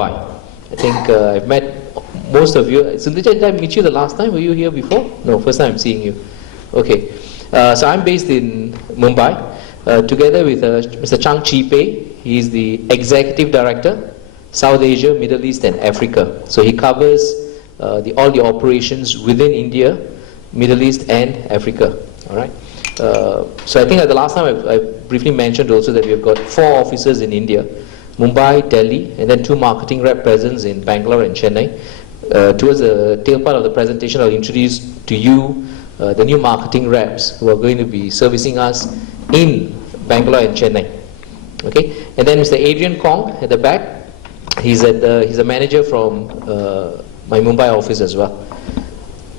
Mumbai. I think I've met most of you. Sundacha, did I meet you the last time? Were you here before? No, first time I'm seeing you. Okay. So I'm based in Mumbai together with Mr. Chang Chi Pei. He's the Executive Director, South Asia, Middle East and Africa. So he covers all the operations within India, Middle East and Africa. All right. So I think the last time I briefly mentioned also that we've got 4 offices in India. Mumbai, Delhi, and then 2 marketing rep presence in Bangalore and Chennai. Towards the tail part of the presentation, I'll introduce to you the new marketing reps who are going to be servicing us in Bangalore and Chennai. Okay, and then Mr. Adrian Kong at the back. He's a manager from my Mumbai office as well.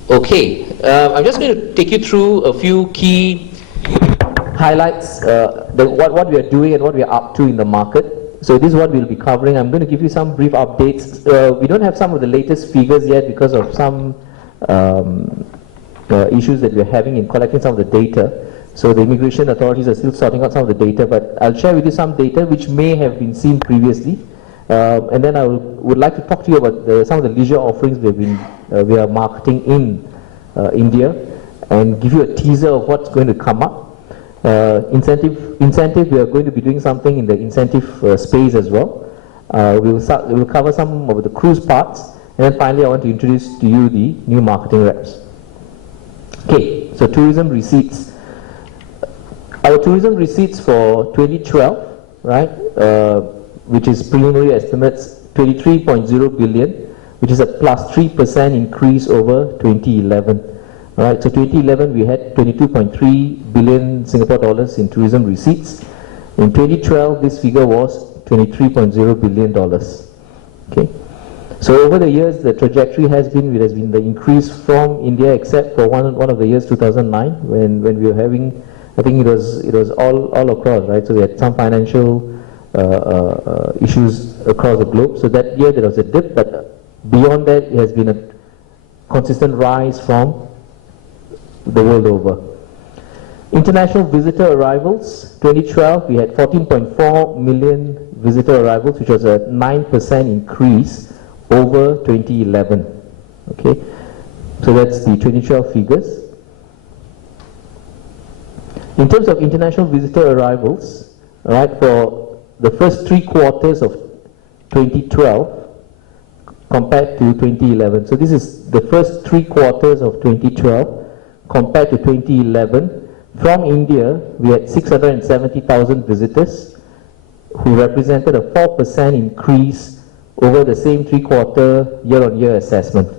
Okay, I'm just going to take you through a few key highlights, what we are doing and what we are up to in the market. So this is what we'll be covering. I'm going to give you some brief updates. We don't have some of the latest figures yet because of some issues that we're having in collecting some of the data. So the immigration authorities are still sorting out some of the data, but I'll share with you some data which may have been seen previously. And then I would like to talk to you about some of the leisure offerings we are marketing in India and give you a teaser of what's going to come up. Incentive, we are going to be doing something in the incentive space as well. We'll cover some of the cruise parts, and then finally I want to introduce to you the new marketing reps. Okay, so tourism receipts. Our tourism receipts for 2012, right, which is preliminary estimates, 23.0 billion, which is a plus 3% increase over 2011. All right, so 2011 we had 22.3 billion Singapore dollars in tourism receipts. In 2012 this figure was 23.0 billion dollars. Okay, so over the years the trajectory has been the increase from India, except for one of the years 2009 when we were having, I think it was all across, right? So we had some financial issues across the globe. So that year there was a dip, but beyond that it has been a consistent rise from the world over. International visitor arrivals, 2012 we had 14.4 million visitor arrivals, which was a 9% increase over 2011. Okay, so that's the 2012 figures. In terms of international visitor arrivals, all right, for the first 3 quarters of 2012 compared to 2011. So this is the first 3 quarters of 2012 compared to 2011. From India, we had 670,000 visitors who represented a 4% increase over the same 3-quarter year-on-year assessment.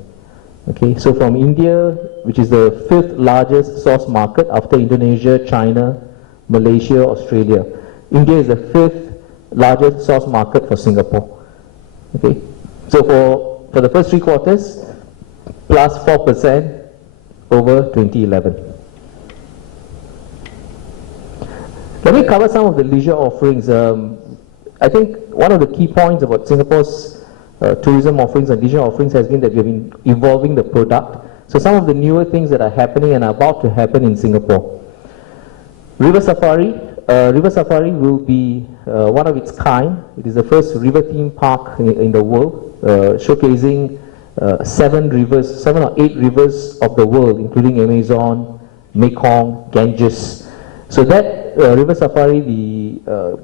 Okay, so from India, which is the 5th largest source market after Indonesia, China, Malaysia, Australia. India is the 5th largest source market for Singapore. Okay, so for the first 3 quarters, plus 4% over 2011. Let me cover some of the leisure offerings. I think one of the key points about Singapore's tourism offerings and leisure offerings has been that we have been evolving the product. So some of the newer things that are happening and are about to happen in Singapore. River Safari. River Safari will be one of its kind. It is the first river theme park in the world, showcasing 7 or 8 rivers of the world, including Amazon, Mekong, Ganges. So that River Safari, the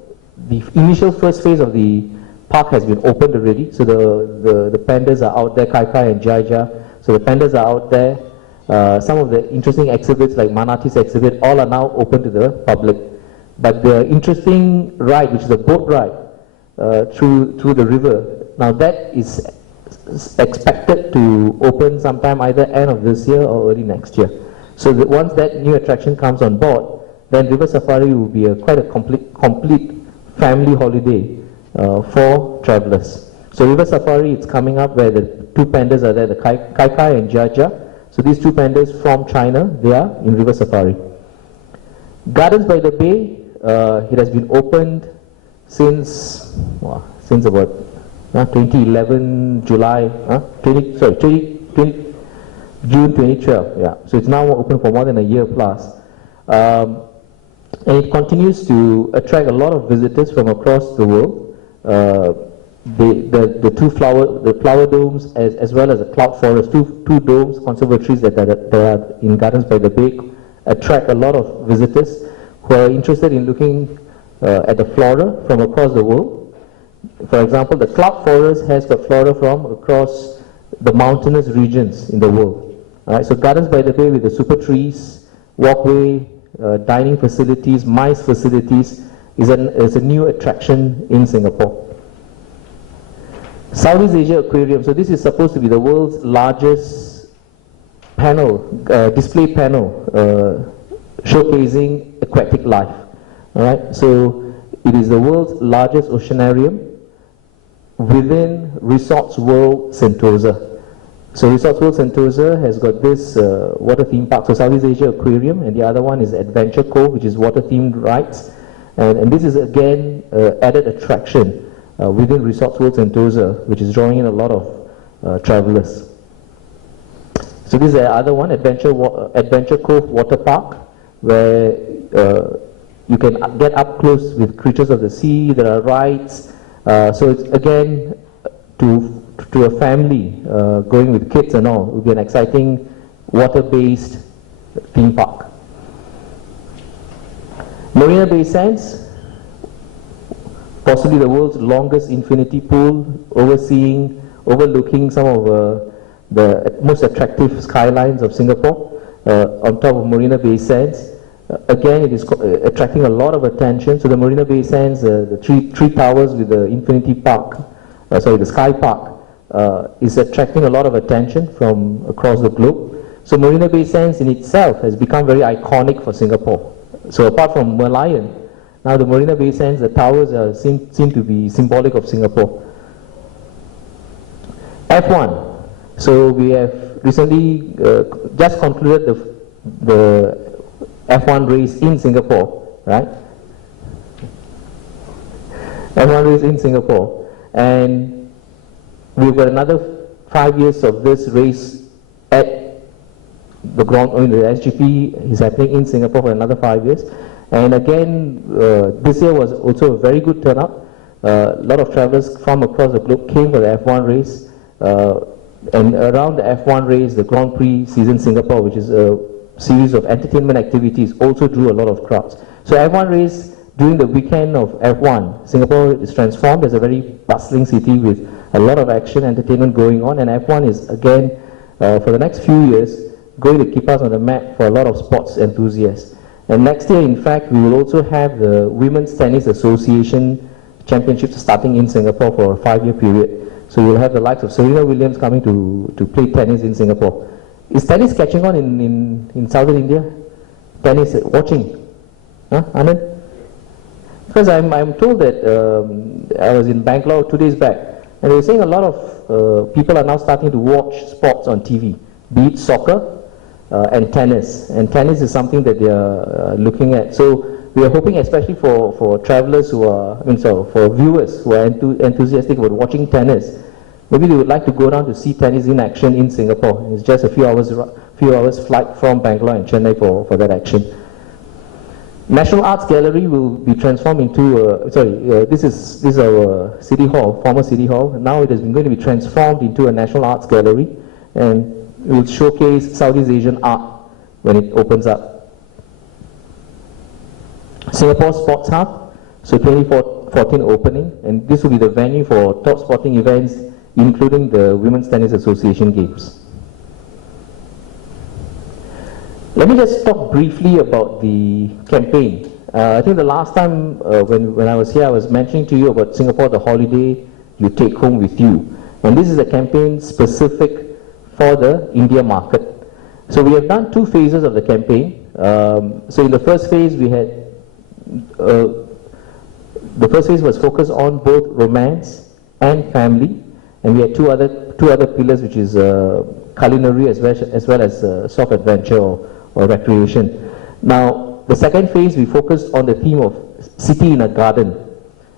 initial first phase of the park has been opened already. So the pandas are out there, Kai Kai and Jaja. So the pandas are out there. Some of the interesting exhibits like Manatees exhibit, all are now open to the public. But the interesting ride, which is a boat ride through the river, now that is expected to open sometime either end of this year or early next year. So that once that new attraction comes on board, then River Safari will be quite a complete family holiday for travelers. So River Safari, it's coming up where the 2 pandas are there, the Kai Kai and Jaja. So these 2 pandas from China, they are in River Safari. Gardens by the Bay, it has been opened since about 2011 July, June 2012. Yeah, so it's now open for more than a year plus. And it continues to attract a lot of visitors from across the world. the flower domes as well as the cloud forest, two domes, conservatories that are in Gardens by the Bay, attract a lot of visitors who are interested in looking at the flora from across the world. For example, the cloud forest has got flora from across the mountainous regions in the world. Alright, so Gardens by the Bay with the super trees, walkway, dining facilities, MICE facilities is a new attraction in Singapore. Southeast Asia Aquarium. So this is supposed to be the world's largest panel, display panel, showcasing aquatic life. All right. So it is the world's largest oceanarium within Resorts World Sentosa. So Resorts World Sentosa has got this water theme park, so Southeast Asia Aquarium, and the other one is Adventure Cove, which is water themed rides. And this is again added attraction within Resorts World Sentosa, which is drawing in a lot of travelers. So this is the other one, Adventure Cove Water Park, where you can get up close with creatures of the sea. There are rides. So it's again to a family going with kids and all. It will be an exciting water-based theme park. Marina Bay Sands, possibly the world's longest infinity pool, overlooking some of the most attractive skylines of Singapore on top of Marina Bay Sands. Again, it is attracting a lot of attention. So the Marina Bay Sands, the three towers with the infinity park, the sky park, is attracting a lot of attention from across the globe. So Marina Bay Sands in itself has become very iconic for Singapore. So apart from Merlion, now the Marina Bay Sands, the towers seem to be symbolic of Singapore. F1. So we have recently just concluded the F1 race in Singapore, right? F1 race in Singapore. And we've got another 5 years of this race at the ground. The SGP is happening in Singapore for another 5 years. And again, this year was also a very good turnout. A lot of travelers from across the globe came for the F1 race. And around the F1 race, the Grand Prix Season Singapore, which is a series of entertainment activities, also drew a lot of crowds. So F1 race, during the weekend of F1, Singapore is transformed as a very bustling city with a lot of action, entertainment going on. And F1 is, again, for the next few years, going to keep us on the map for a lot of sports enthusiasts. And next year, in fact, we will also have the Women's Tennis Association Championships starting in Singapore for a 5-year period. So you'll have the likes of Serena Williams coming to play tennis in Singapore. Is tennis catching on in southern India? Tennis, watching? Huh, Anand? Because I'm told that I was in Bangalore 2 days back, and they were saying a lot of people are now starting to watch sports on TV, be it soccer and tennis. And tennis is something that they are looking at. So we are hoping, especially for travelers who are, for viewers who are enthusiastic about watching tennis, maybe they would like to go down to see tennis in action in Singapore. It's just a few hours flight from Bangalore and Chennai for that action. National Arts Gallery will be transformed into, this is our City Hall, former City Hall. Now it has been going to be transformed into a National Arts Gallery, and it will showcase Southeast Asian art when it opens up. Singapore Sports Hub, so 2014 opening, and this will be the venue for top sporting events, including the Women's Tennis Association Games. Let me just talk briefly about the campaign. I think the last time when I was here, I was mentioning to you about Singapore, the holiday you take home with you. And this is a campaign specific for the India market. So we have done 2 phases of the campaign. So in the first phase, we had the first phase was focused on both romance and family, and we had two other pillars, which is culinary as well as soft adventure or recreation. Now, the second phase, we focused on the theme of city in a garden,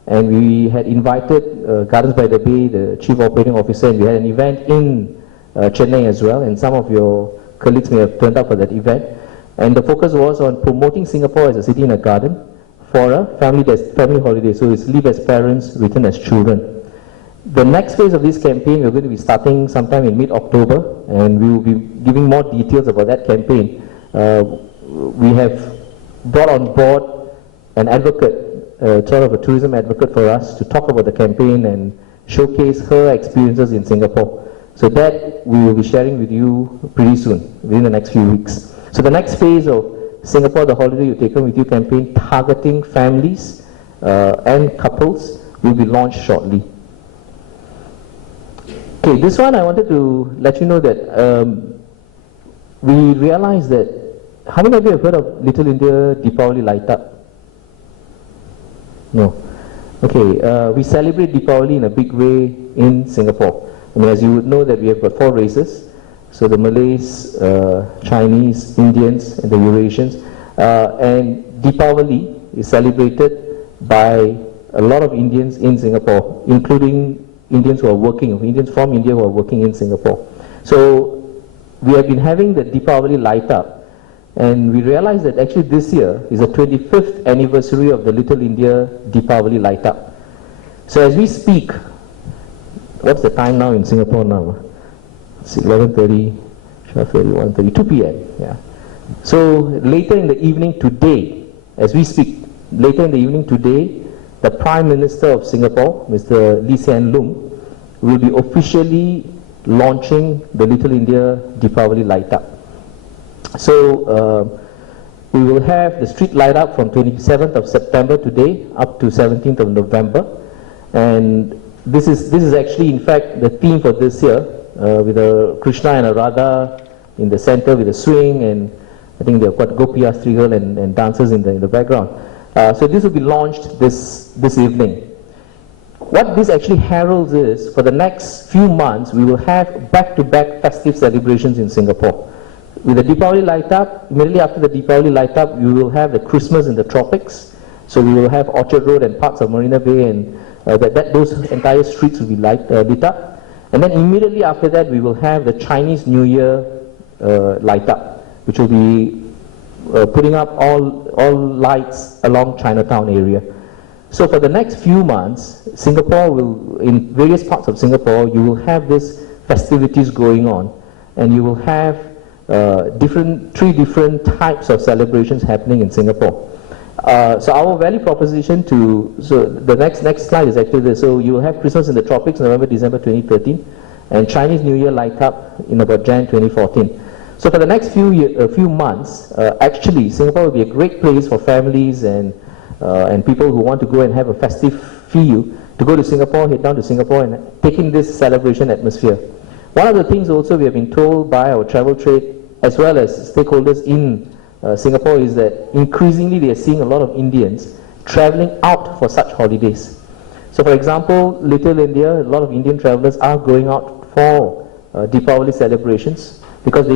and we had invited Gardens by the Bay, the Chief Operating Officer, and we had an event in Chennai as well, and some of your colleagues may have turned up for that event. And the focus was on promoting Singapore as a city in a garden for a family holiday. So it's live as parents, return as children. The next phase of this campaign, we're going to be starting sometime in mid-October, and we will be giving more details about that campaign. We have brought on board an advocate, sort of a tourism advocate for us, to talk about the campaign and showcase her experiences in Singapore. So that we will be sharing with you pretty soon, within the next few weeks. So the next phase of Singapore, the Holiday You Take Home With You campaign, targeting families and couples, will be launched shortly. Okay, this one I wanted to let you know that we realized that, how many of you have heard of Little India Deepavali Light Up? No. Okay, we celebrate Deepavali in a big way in Singapore. I mean, as you would know that we have got 4 races. So the Malays, Chinese, Indians, and the Eurasians. And Deepavali is celebrated by a lot of Indians in Singapore, including Indians who are working, Indians from India who are working in Singapore. So we have been having the Deepavali light up, and we realized that actually this year is the 25th anniversary of the Little India Deepavali light up. So as we speak, what's the time now in Singapore now? It's 11:30, 12:30, 1:30, 2 p.m. Yeah. So later in the evening today, as we speak, later in the evening today, the Prime Minister of Singapore, Mr. Lee Hsien Loong, will be officially launching the Little India Deepavali light up. So we will have the street light up from 27th of September today up to 17th of November, and this is actually in fact the theme for this year, with a Krishna and a Radha in the center with a swing, and I think they've got Gopi Astri girl and dancers in the background. So this will be launched this evening. What this actually heralds is, for the next few months, we will have back-to-back festive celebrations in Singapore. With the Deepavali light up, immediately after the Deepavali light up, we will have the Christmas in the tropics. So we will have Orchard Road and parts of Marina Bay, and those entire streets will be lit up. And then immediately after that, we will have the Chinese New Year light up, which will be putting up all lights along Chinatown area. So for the next few months, Singapore will, in various parts of Singapore, you will have these festivities going on, and you will have 3 different types of celebrations happening in Singapore. So our value proposition so the next slide is actually this. So you will have Christmas in the tropics, November, December 2013, and Chinese New Year light up in about Jan 2014. So for the next few months, actually Singapore will be a great place for families and people who want to go and have a festive feel to go to Singapore, head down to Singapore and take in this celebration atmosphere. One of the things also we have been told by our travel trade as well as stakeholders in Singapore is that increasingly they are seeing a lot of Indians traveling out for such holidays. So for example, Little India, a lot of Indian travelers are going out for Deepavali celebrations because they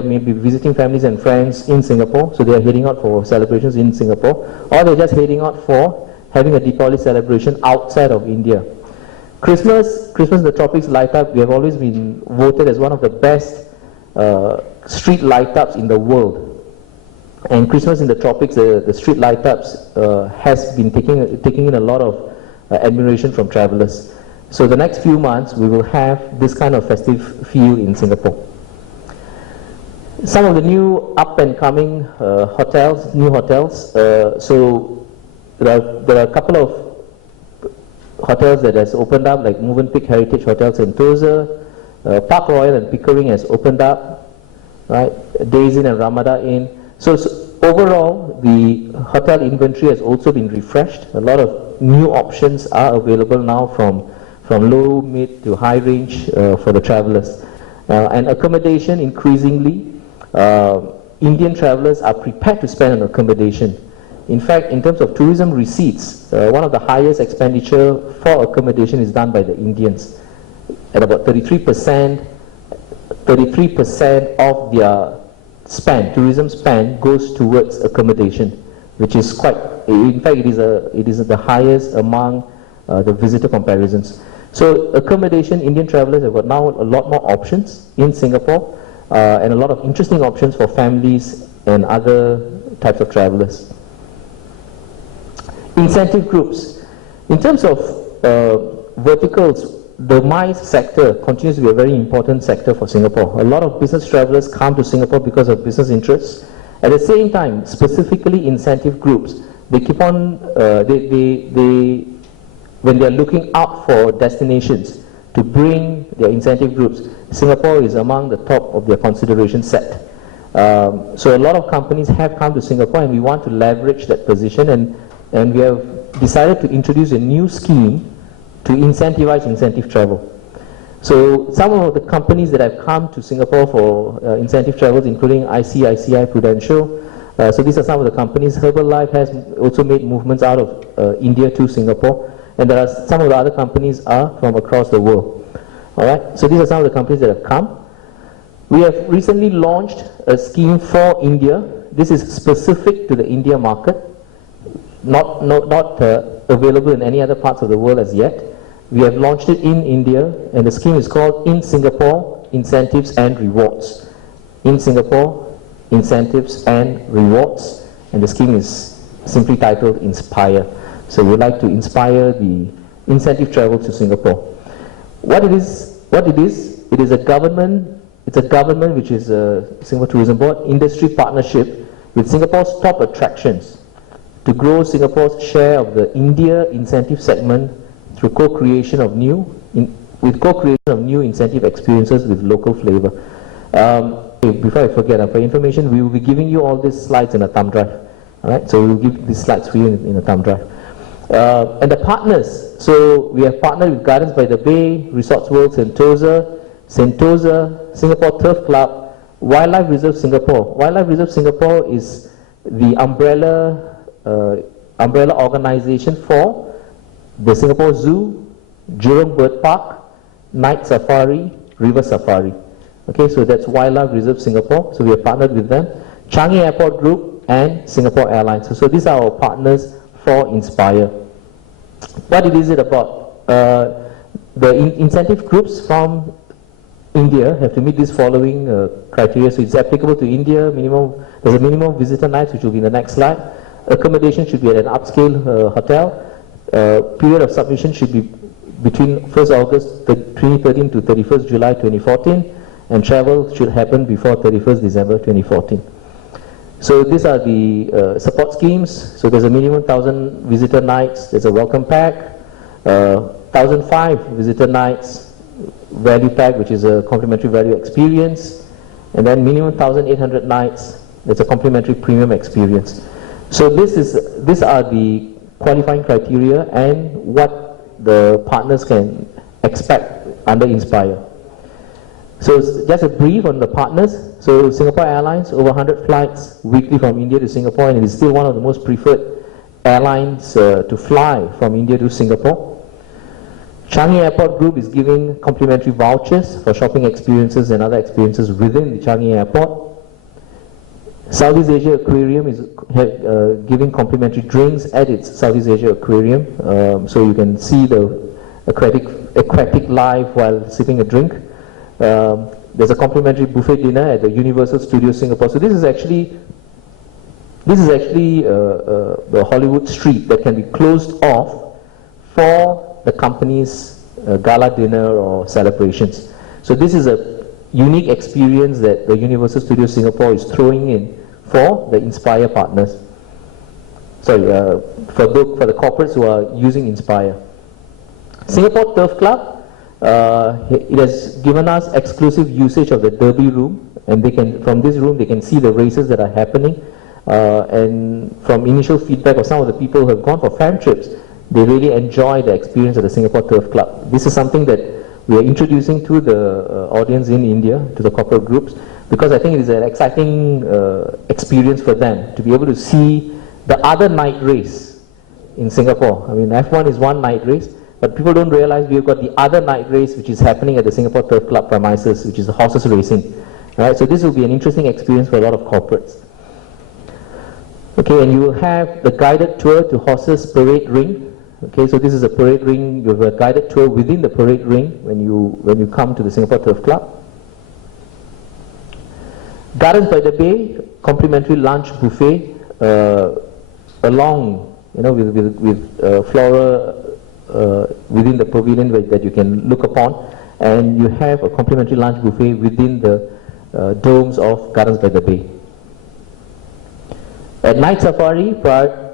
may be visiting families and friends in Singapore, so they are heading out for celebrations in Singapore, or they're just heading out for having a Deepavali celebration outside of India. Christmas in the tropics light up, we have always been voted as one of the best street light ups in the world. And Christmas in the tropics, the street light ups has been taking in a lot of admiration from travelers. So the next few months we will have this kind of festive feel in Singapore. Some of the new up and coming new hotels. So there are a couple of hotels that has opened up, like Movenpick Heritage Hotel Sentosa, Park Royal and Pickering has opened up, right? Days Inn and Ramada Inn. So overall, the hotel inventory has also been refreshed. A lot of new options are available now from low, mid to high range for the travelers. And accommodation, increasingly, Indian travelers are prepared to spend on accommodation. In fact, in terms of tourism receipts, one of the highest expenditure for accommodation is done by the Indians. At about 33% of their spend, tourism spend, goes towards accommodation, which is quite, in fact it is the highest among the visitor comparisons. So accommodation, Indian travelers have got now a lot more options in Singapore, and a lot of interesting options for families and other types of travelers. Incentive groups. In terms of verticals, the MICE sector continues to be a very important sector for Singapore. A lot of business travelers come to Singapore because of business interests. At the same time, specifically incentive groups, they keep on, when they are looking out for destinations to bring their incentive groups, Singapore is among the top of their consideration set. So a lot of companies have come to Singapore, and we want to leverage that position, and we have decided to introduce a new scheme to incentivize incentive travel. So some of the companies that have come to Singapore for incentive travels, including ICICI Prudential, so these are some of the companies. Herbalife has also made movements out of India to Singapore, and there are some of the other companies are from across the world. All right, so these are some of the companies that have come. We have recently launched a scheme for India. This is specific to the India market, not available in any other parts of the world as yet. We have launched it in India, and the scheme is called In Singapore Incentives and Rewards. In Singapore Incentives and Rewards, and the scheme is simply titled Inspire. So we would like to inspire the incentive travel to Singapore. What it is, it is a government, which is a Singapore Tourism Board industry partnership with Singapore's top attractions to grow Singapore's share of the India incentive segment through co-creation of new incentive experiences with local flavor. Before I forget, for information, we will be giving you all these slides in a thumb drive. All right, so we will give these slides for you in a thumb drive. And the partners, so we have partnered with Gardens by the Bay, Resorts World Sentosa, Singapore Turf Club, Wildlife Reserve Singapore. Wildlife Reserve Singapore is the umbrella organization for the Singapore Zoo, Jurong Bird Park, Night Safari, River Safari. Okay, so that's Wildlife Reserve Singapore. So we have partnered with them. Changi Airport Group and Singapore Airlines. So these are our partners for Inspire. What is it about? The incentive groups from India have to meet these following criteria. So it's applicable to India. There's a minimum visitor nights, which will be in the next slide. Accommodation should be at an upscale hotel. Period of submission should be between 1st August 2013 to 31st July 2014, and travel should happen before 31st December 2014. So these are the support schemes. So there's a minimum 1,000 visitor nights, there's a welcome pack, 1,005 visitor nights, value pack, which is a complimentary value experience, and then minimum 1,800 nights, that's a complimentary premium experience. So these are the qualifying criteria and what the partners can expect under Inspire. So just a brief on the partners. So Singapore Airlines, over 100 flights weekly from India to Singapore, and it is still one of the most preferred airlines to fly from India to Singapore. Changi Airport Group is giving complimentary vouchers for shopping experiences and other experiences within the Changi Airport. Southeast Asia Aquarium is giving complimentary drinks at its Southeast Asia Aquarium, so you can see the aquatic life while sipping a drink. There's a complimentary buffet dinner at the Universal Studios Singapore. So this is actually the Hollywood street that can be closed off for the company's gala dinner or celebrations. So this is a unique experience that the Universal Studios Singapore is throwing in for the Inspire partners. Sorry, for the corporates who are using Inspire. Singapore Turf Club, it has given us exclusive usage of the Derby room, and from this room they can see the races that are happening, and from initial feedback of some of the people who have gone for fan trips, they really enjoy the experience of the Singapore Turf Club. This is something that we are introducing to the audience in India, to the corporate groups, because I think it is an exciting experience for them to be able to see the other night race in Singapore. I mean, F1 is one night race, but people don't realize we've got the other night race which is happening at the Singapore Turf Club premises, which is the horses racing. Right? So this will be an interesting experience for a lot of corporates. Okay, and you will have the guided tour to Horses Parade Ring. Okay, so this is a parade ring. You have a guided tour within the parade ring when you come to the Singapore Turf Club. Gardens by the Bay, complimentary lunch buffet along, with floral within the pavilion that you can look upon, and you have a complimentary lunch buffet within the domes of Gardens by the Bay. At night safari,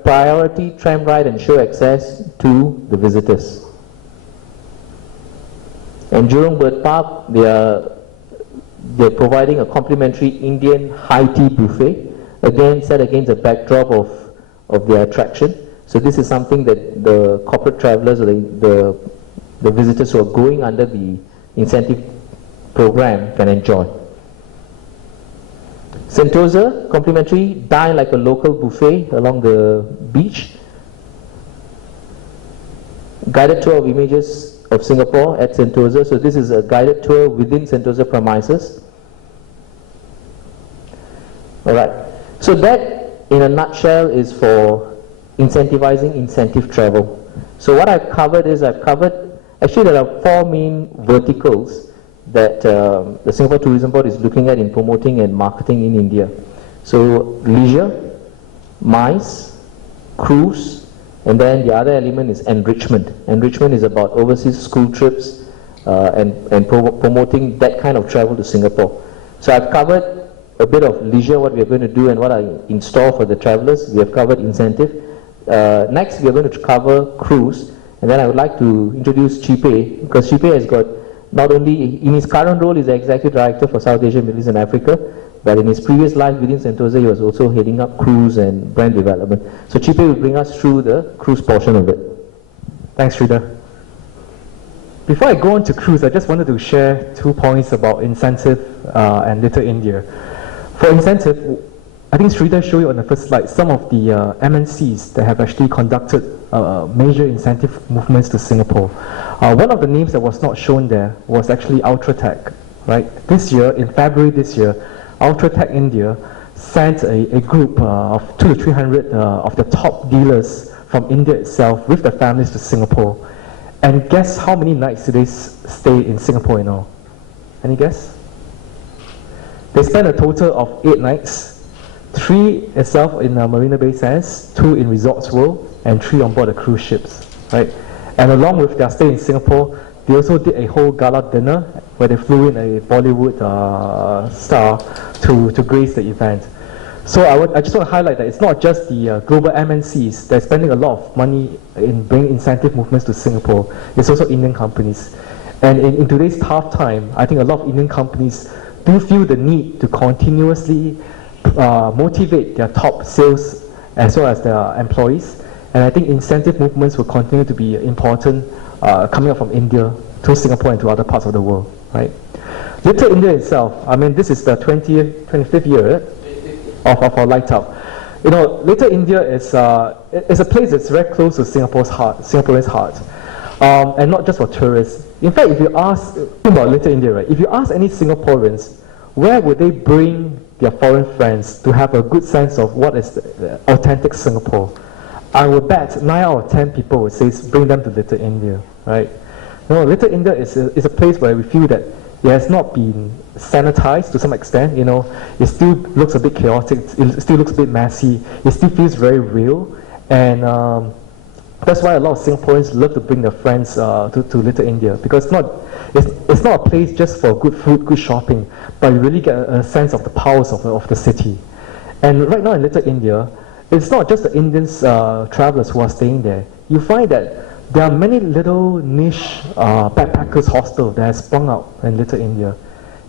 priority tram ride and show access to the visitors. And Jurong Bird Park, they're providing a complimentary Indian high tea buffet, again set against the backdrop of their attraction. So this is something that the corporate travelers or the visitors who are going under the incentive program can enjoy. Sentosa, complimentary, dine like a local buffet along the beach. Guided tour of images of Singapore at Sentosa. So this is a guided tour within Sentosa premises. Alright, so that in a nutshell is for incentivizing incentive travel. So what I've covered is, actually there are 4 main verticals that the Singapore Tourism Board is looking at in promoting and marketing in India. So leisure, MICE, cruise, and then the other element is enrichment. Enrichment is about overseas school trips and promoting that kind of travel to Singapore. So I've covered a bit of leisure, what we are going to do and what are in store for the travelers. We have covered incentive. Next we are going to cover cruise, and then I would like to introduce Chipe, because Chipe has got not only, in his current role, he's the Executive Director for South Asia, Middle East and Africa, but in his previous life within Sentosa, he was also heading up cruise and brand development. So Chipe will bring us through the cruise portion of it. Thanks, Sridhar. Before I go on to cruise, I just wanted to share 2 points about incentive and Little India. For incentive, I think Sridhar showed you on the first slide some of the MNCs that have actually conducted major incentive movements to Singapore. One of the names that was not shown there was actually Ultratech. Right? This year, in February this year, Ultratech India sent a group of 200 to 300 of the top dealers from India itself with their families to Singapore. And guess how many nights did they stay in Singapore in all? Any guess? They spent a total of 8 nights. 3 itself in Marina Bay Sands, 2 in Resorts World, and 3 on board the cruise ships, right? And along with their stay in Singapore, they also did a whole gala dinner where they flew in a Bollywood star to grace the event. So I just want to highlight that it's not just the global MNCs that are spending a lot of money in bringing incentive movements to Singapore. It's also Indian companies. And in today's tough time, I think a lot of Indian companies do feel the need to continuously motivate their top sales as well as their employees, and I think incentive movements will continue to be important coming up from India to Singapore and to other parts of the world, right? Little India itself, I mean, this is the 25th year of our light up. You know, Little India is a place that's very close to Singapore's heart, and not just for tourists. In fact, if you ask about Little India, right, if you ask any Singaporeans, where would they bring their foreign friends to have a good sense of what is the authentic Singapore? I would bet 9 out of 10 people would say bring them to Little India, right? No, Little India is a place where we feel that it has not been sanitized to some extent, you know. It still looks a bit chaotic, it still looks a bit messy, it still feels very real, and that's why a lot of Singaporeans love to bring their friends to Little India, because it's not a place just for good food, good shopping, but you really get a sense of the powers of the city. And right now in Little India, it's not just the Indians travelers who are staying there. You find that there are many little niche backpackers hostels that have sprung up in Little India.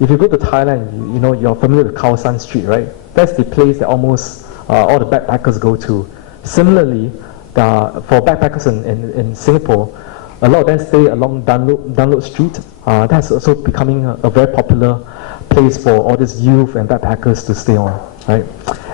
If you go to Thailand, you know, you're familiar with Khao San Street, right? That's the place that almost all the backpackers go to. Similarly, for backpackers in Singapore, a lot of them stay along Dunlop Street. That's also becoming a very popular place for all these youth and backpackers to stay on, right?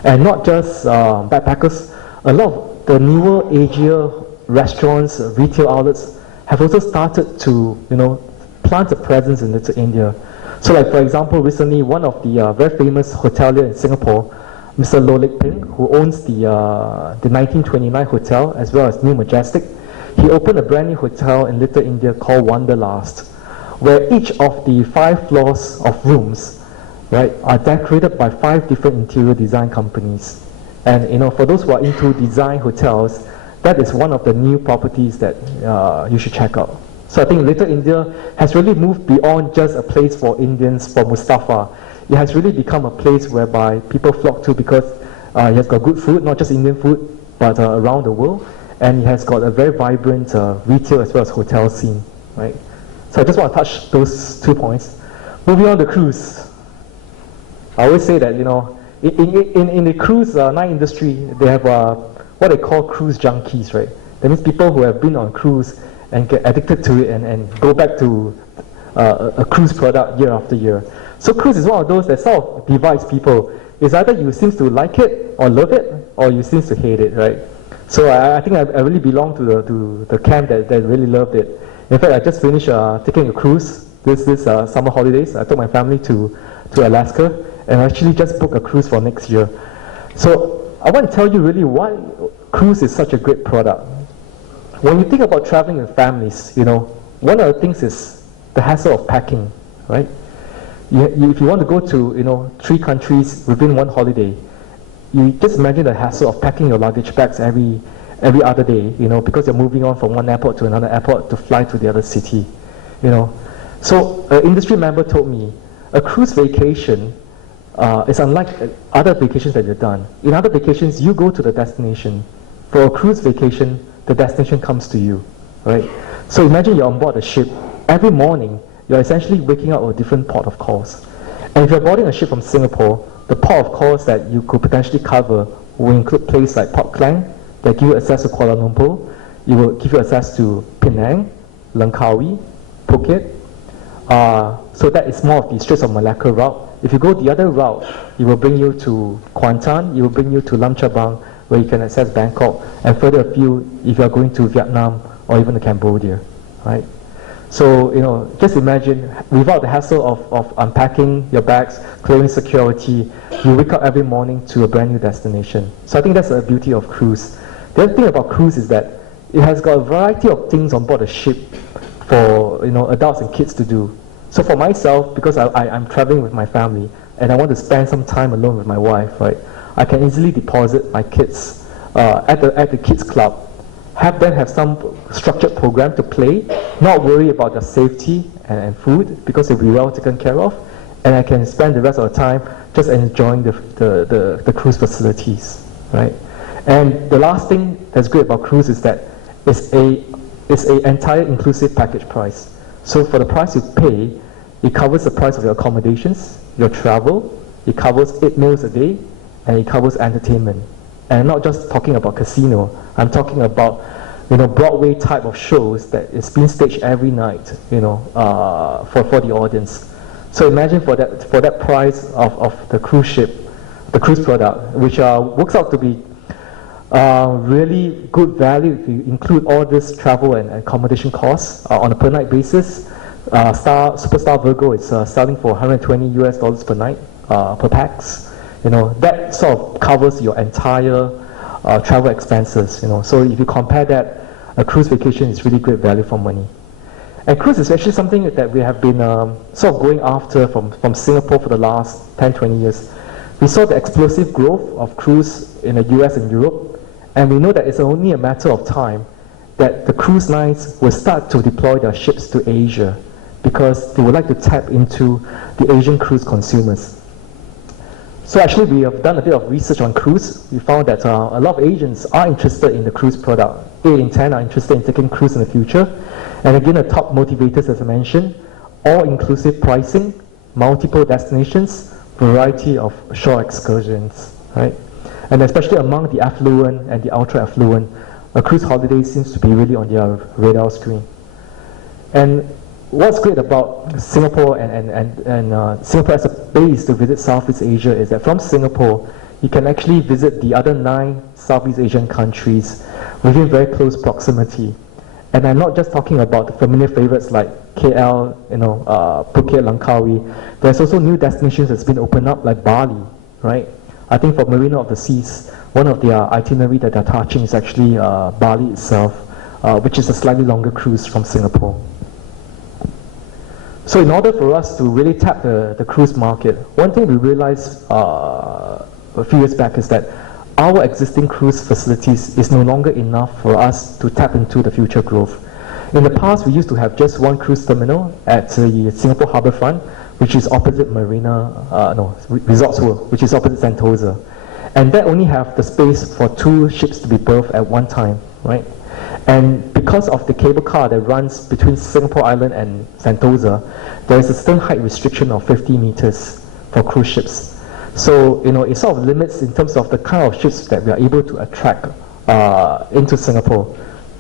And not just backpackers, a lot of the newer, agier restaurants, retail outlets have also started to, you know, plant a presence in Little India. So like, for example, recently one of the very famous hotelier in Singapore, Mr. Loh Lik Peng, who owns the 1929 hotel as well as New Majestic, he opened a brand new hotel in Little India called Wanderlust, where each of the 5 floors of rooms, right, are decorated by 5 different interior design companies. And you know, for those who are into design hotels, that is one of the new properties that you should check out. So I think Little India has really moved beyond just a place for Indians, for Mustafa. It has really become a place whereby people flock to because it has got good food, not just Indian food, but around the world. And it has got a very vibrant retail as well as hotel scene, right? So I just want to touch those 2 points. Moving on to cruise. I always say that, in the cruise night industry, they have what they call cruise junkies, right? That means people who have been on cruise and get addicted to it and go back to a cruise product year after year. So cruise is one of those that sort of divides people. It's either you seem to like it or love it, or you seem to hate it, right? So I think I really belong to the camp that really loved it. In fact, I just finished taking a cruise this summer holidays. I took my family to Alaska, and I actually just booked a cruise for next year. So I want to tell you really why cruise is such a great product. When you think about traveling with families, one of the things is the hassle of packing, right? If you want to go to 3 countries within one holiday, you just imagine the hassle of packing your luggage bags every other day, because you're moving on from one airport to another airport to fly to the other city, So an industry member told me a cruise vacation is unlike other vacations that you've done. In other vacations, you go to the destination. For a cruise vacation, the destination comes to you, right? So imagine you're on board a ship. Every morning, you're essentially waking up with a different port of calls. And if you're boarding a ship from Singapore, the port of calls that you could potentially cover will include places like Port Klang, that give you access to Kuala Lumpur. It will give you access to Penang, Langkawi, Phuket. So that is more of the Straits of Malacca route. If you go the other route, it will bring you to Kuantan, it will bring you to Lam Chabang, where you can access Bangkok, and further afield if you are going to Vietnam or even to Cambodia, right? So, just imagine, without the hassle of unpacking your bags, clearing security, you wake up every morning to a brand new destination. So I think that's the beauty of cruise. The other thing about cruise is that it has got a variety of things on board a ship for adults and kids to do. So for myself, because I'm traveling with my family and I want to spend some time alone with my wife, right? I can easily deposit my kids at the kids club, have them have some structured program to play, not worry about their safety and food because they'll be well taken care of, and I can spend the rest of the time just enjoying the cruise facilities, right? And the last thing that's great about cruise is that it's a entire inclusive package price. So for the price you pay, it covers the price of your accommodations, your travel, it covers 8 meals a day, and it covers entertainment. And I'm not just talking about casino, I'm talking about Broadway type of shows that is being staged every night, for the audience. So imagine for that price of the cruise ship, the cruise product, which works out to be really good value if you include all this travel and accommodation costs on a per night basis. Superstar Virgo is selling for $120 per night per pax. That sort of covers your entire travel expenses. So if you compare that, a cruise vacation is really great value for money. And cruise is actually something that we have been sort of going after from Singapore for the last 10-20 years. We saw the explosive growth of cruise in the US and Europe, and we know that it's only a matter of time that the cruise lines will start to deploy their ships to Asia because they would like to tap into the Asian cruise consumers. So actually we have done a bit of research on cruise. We found that a lot of Asians are interested in the cruise product. 8 in 10 are interested in taking cruise in the future. And again, the top motivators, as I mentioned, all-inclusive pricing, multiple destinations, variety of shore excursions, right? And especially among the affluent and the ultra-affluent, a cruise holiday seems to be really on their radar screen. And what's great about Singapore and Singapore as a base to visit Southeast Asia is that from Singapore, you can actually visit the other 9 Southeast Asian countries within very close proximity. And I'm not just talking about the familiar favorites like KL, Phuket, Langkawi. There's also new destinations that's been opened up like Bali, right? I think for Marina of the Seas, one of their itinerary that they're touching is actually Bali itself, which is a slightly longer cruise from Singapore. So in order for us to really tap the cruise market, one thing we realized a few years back is that our existing cruise facilities is no longer enough for us to tap into the future growth. In the past, we used to have just one cruise terminal at the Singapore Harbourfront, which is opposite Resorts World, which is opposite Sentosa. And that only have the space for 2 ships to be berthed at one time, right? And because of the cable car that runs between Singapore Island and Sentosa, there is a certain height restriction of 50 meters for cruise ships. So, it sort of limits in terms of the kind of ships that we are able to attract into Singapore.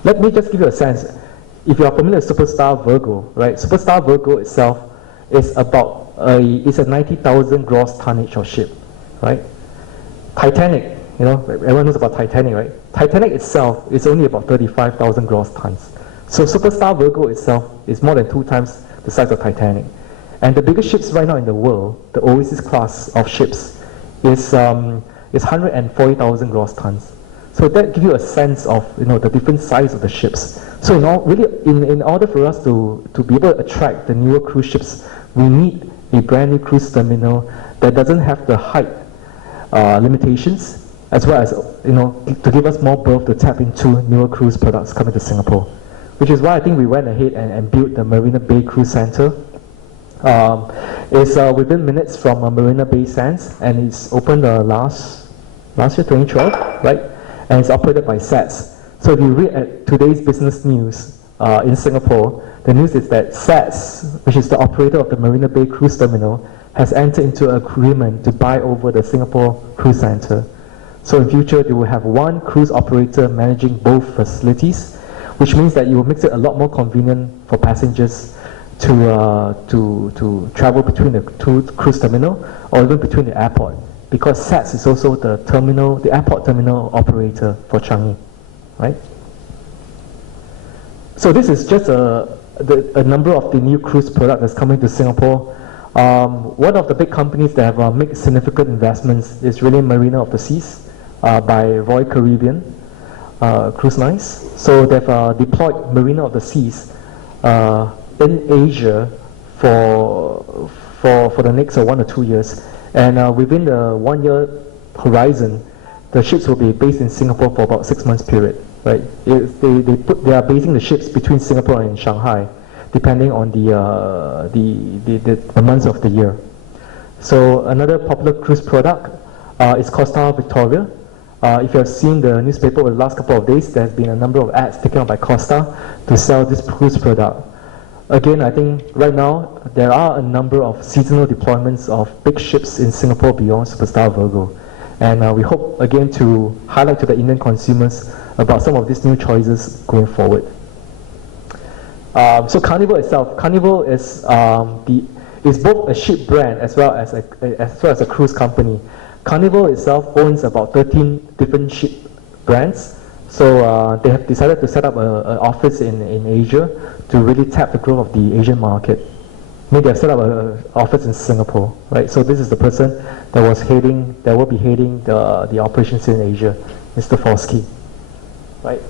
Let me just give you a sense. If you are familiar with Superstar Virgo, right? Superstar Virgo itself is it's a 90,000 gross tonnage of ship, right? Titanic, everyone knows about Titanic, right? Titanic itself is only about 35,000 gross tons. So Superstar Virgo itself is more than 2 times the size of Titanic. And the biggest ships right now in the world, the Oasis class of ships, is 140,000 gross tons. So that gives you a sense of the different size of the ships. So in order for us to be able to attract the newer cruise ships, we need a brand new cruise terminal that doesn't have the height limitations, as well as to give us more berth to tap into newer cruise products coming to Singapore. Which is why I think we went ahead and built the Marina Bay Cruise Center. It's within minutes from Marina Bay Sands, and it's opened last year, 2012, right? And it's operated by SATS. So if you read at today's business news in Singapore, the news is that SATS, which is the operator of the Marina Bay Cruise Terminal, has entered into an agreement to buy over the Singapore Cruise Center. So in future, they will have one cruise operator managing both facilities, which means that it will make it a lot more convenient for passengers to travel between the 2 cruise terminal or even between the airport, because SATS is also the airport terminal operator for Changi, right? So this is just a number of the new cruise products that's coming to Singapore. One of the big companies that have made significant investments is really Marina of the Seas by Royal Caribbean Cruise Lines. So they've deployed Marina of the Seas in Asia for the next 1 or 2 years. And within the 1 year horizon, the ships will be based in Singapore for about 6 months period, right? They are basing the ships between Singapore and Shanghai, depending on the months of the year. So another popular cruise product is Costa Victoria. If you have seen the newspaper over the last couple of days, there's been a number of ads taken up by Costa to sell this cruise product. Again, I think right now there are a number of seasonal deployments of big ships in Singapore beyond Superstar Virgo. And we hope again to highlight to the Indian consumers about some of these new choices going forward. So Carnival itself, Carnival is both a ship brand as well as a cruise company. Carnival itself owns about 13 different ship brands. So they have decided to set up an office in Asia to really tap the growth of the Asian market. Maybe they have set up an office in Singapore, right? So this is the person that will be heading the operations in Asia, Mr. Forsky, right?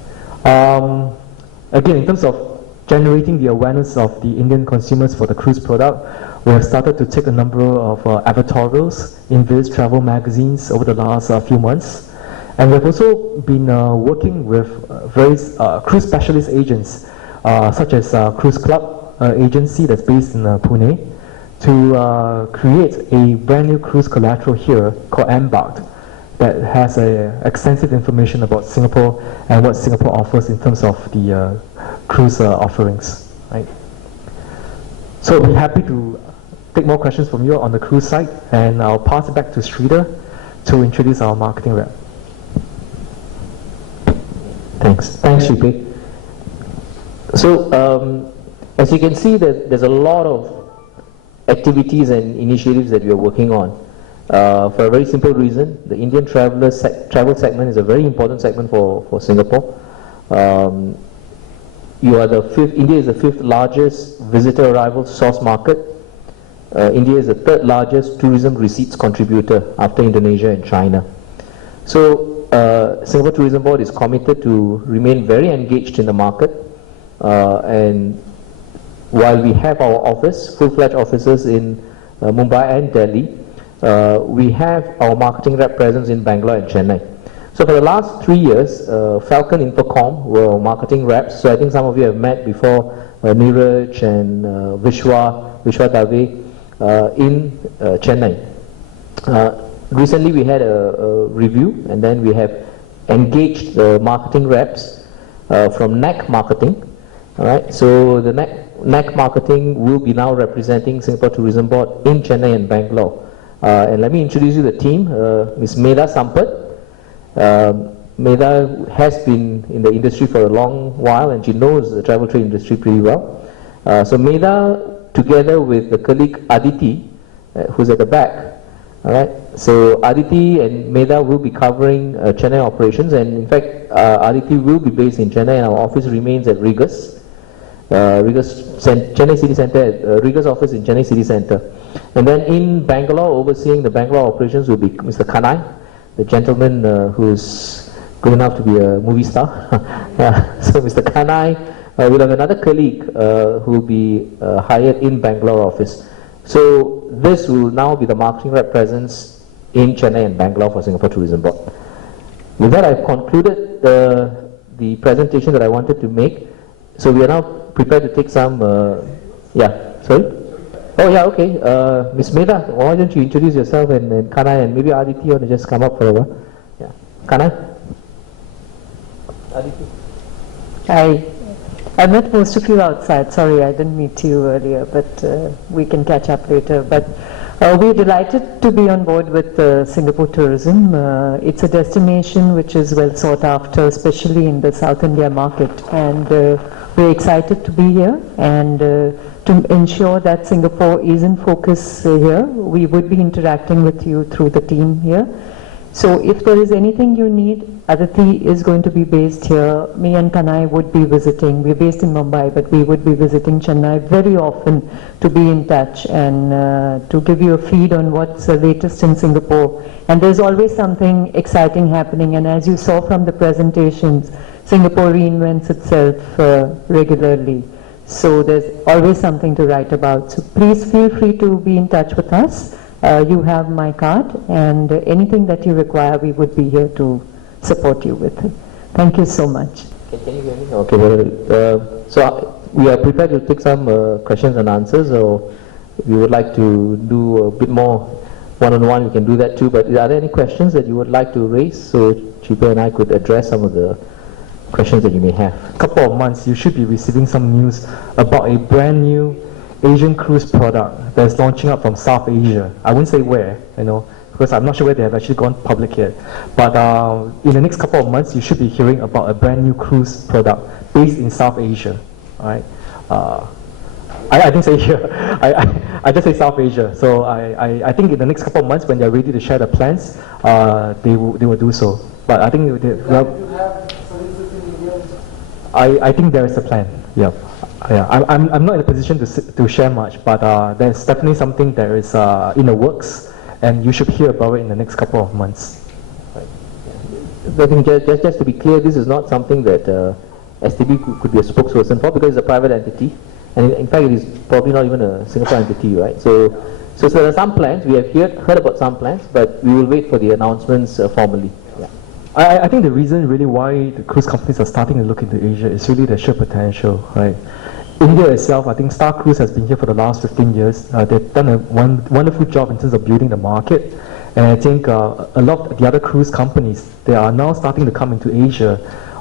Again, in terms of generating the awareness of the Indian consumers for the cruise product, we have started to take a number of advertorials in various travel magazines over the last few months. And we've also been working with various cruise specialist agents, such as Cruise Club agency that's based in Pune, to create a brand new cruise collateral here called Embarked that has extensive information about Singapore and what Singapore offers in terms of the cruise offerings, right? So we're happy to take more questions from you on the cruise side, and I'll pass it back to Sridhar to introduce our marketing rep. Thanks, Shupi. So as you can see, there's a lot of activities and initiatives that we are working on. For a very simple reason, the Indian travel segment is a very important segment for Singapore. India is the 5th largest visitor arrival source market. India is the 3rd largest tourism receipts contributor after Indonesia and China. So Singapore Tourism Board is committed to remain very engaged in the market, and while we have our full-fledged offices in Mumbai and Delhi, we have our marketing rep presence in Bangalore and Chennai. So for the last 3 years, Falcon Infocom were marketing reps. So I think some of you have met before, Neeraj and Vishwa Dave in Chennai. Recently we had a review, and then we have engaged the marketing reps from NAC Marketing. All right, so the NAC Marketing will be now representing Singapore Tourism Board in Chennai and Bangalore. And let me introduce you to the team. Ms. Medha Sampath. Medha has been in the industry for a long while, and she knows the travel trade industry pretty well. So Medha, together with the colleague Aditi, who's at the back. All right. So Aditi and Medha will be covering Chennai operations, and in fact, Aditi will be based in Chennai, and our office remains at Regus. Chennai City Centre, Regus office in Chennai City Centre. And then in Bangalore, overseeing the Bangalore operations will be Mr. Kanai, the gentleman who's good enough to be a movie star. So Mr. Kanai will have another colleague who will be hired in Bangalore office. So this will now be the marketing rep presence in Chennai and Bangalore for Singapore Tourism Board. With that, I've concluded the presentation that I wanted to make. So we are now prepared to take some, sorry? Oh yeah, okay. Ms. Medha, why don't you introduce yourself, and Kanai, and maybe Aditi, you want to just come up for a while? Yeah. Kanai? Aditi? Hi. I met most of you outside. Sorry, I didn't meet you earlier, but we can catch up later. But we're delighted to be on board with Singapore Tourism. It's a destination which is well sought after, especially in the South India market. And we're excited to be here, and to ensure that Singapore is in focus here, we would be interacting with you through the team here. So if there is anything you need, Aditi is going to be based here. Me and Kanai would be visiting. We're based in Mumbai, but we would be visiting Chennai very often to be in touch and to give you a feed on what's the latest in Singapore. And there's always something exciting happening. And as you saw from the presentations, Singapore reinvents itself regularly. So there's always something to write about. So please feel free to be in touch with us. You have my card, and anything that you require, we would be here to support you with. Thank you so much. Can you hear me? Okay, so we are prepared to take some questions and answers, or if you would like to do a bit more one-on-one, we can do that too. But are there any questions that you would like to raise so Chipe and I could address some of the questions that you may have? Couple of months, you should be receiving some news about a brand new Asian cruise product that's launching up from South Asia. I wouldn't say where, because I'm not sure where they have actually gone public yet. But in the next couple of months, you should be hearing about a brand new cruise product based in South Asia. All right. I didn't say here. I just say South Asia. So I think in the next couple of months, when they're ready to share the plans, they will do so. But I think I think there is a plan. Yeah. Yeah, I'm not in a position to share much, but there's definitely something that is in the works, and you should hear about it in the next couple of months. Right. I think just to be clear, this is not something that STB could be a spokesperson for, because it's a private entity, and in fact it is probably not even a Singapore entity, right? So there are some plans. We have heard about some plans, but we will wait for the announcements formally. Yeah. I think the reason really why the cruise companies are starting to look into Asia is really the sheer potential, right? India itself, I think Star Cruise has been here for the last 15 years. They've done a wonderful job in terms of building the market. And I think a lot of the other cruise companies, they are now starting to come into Asia,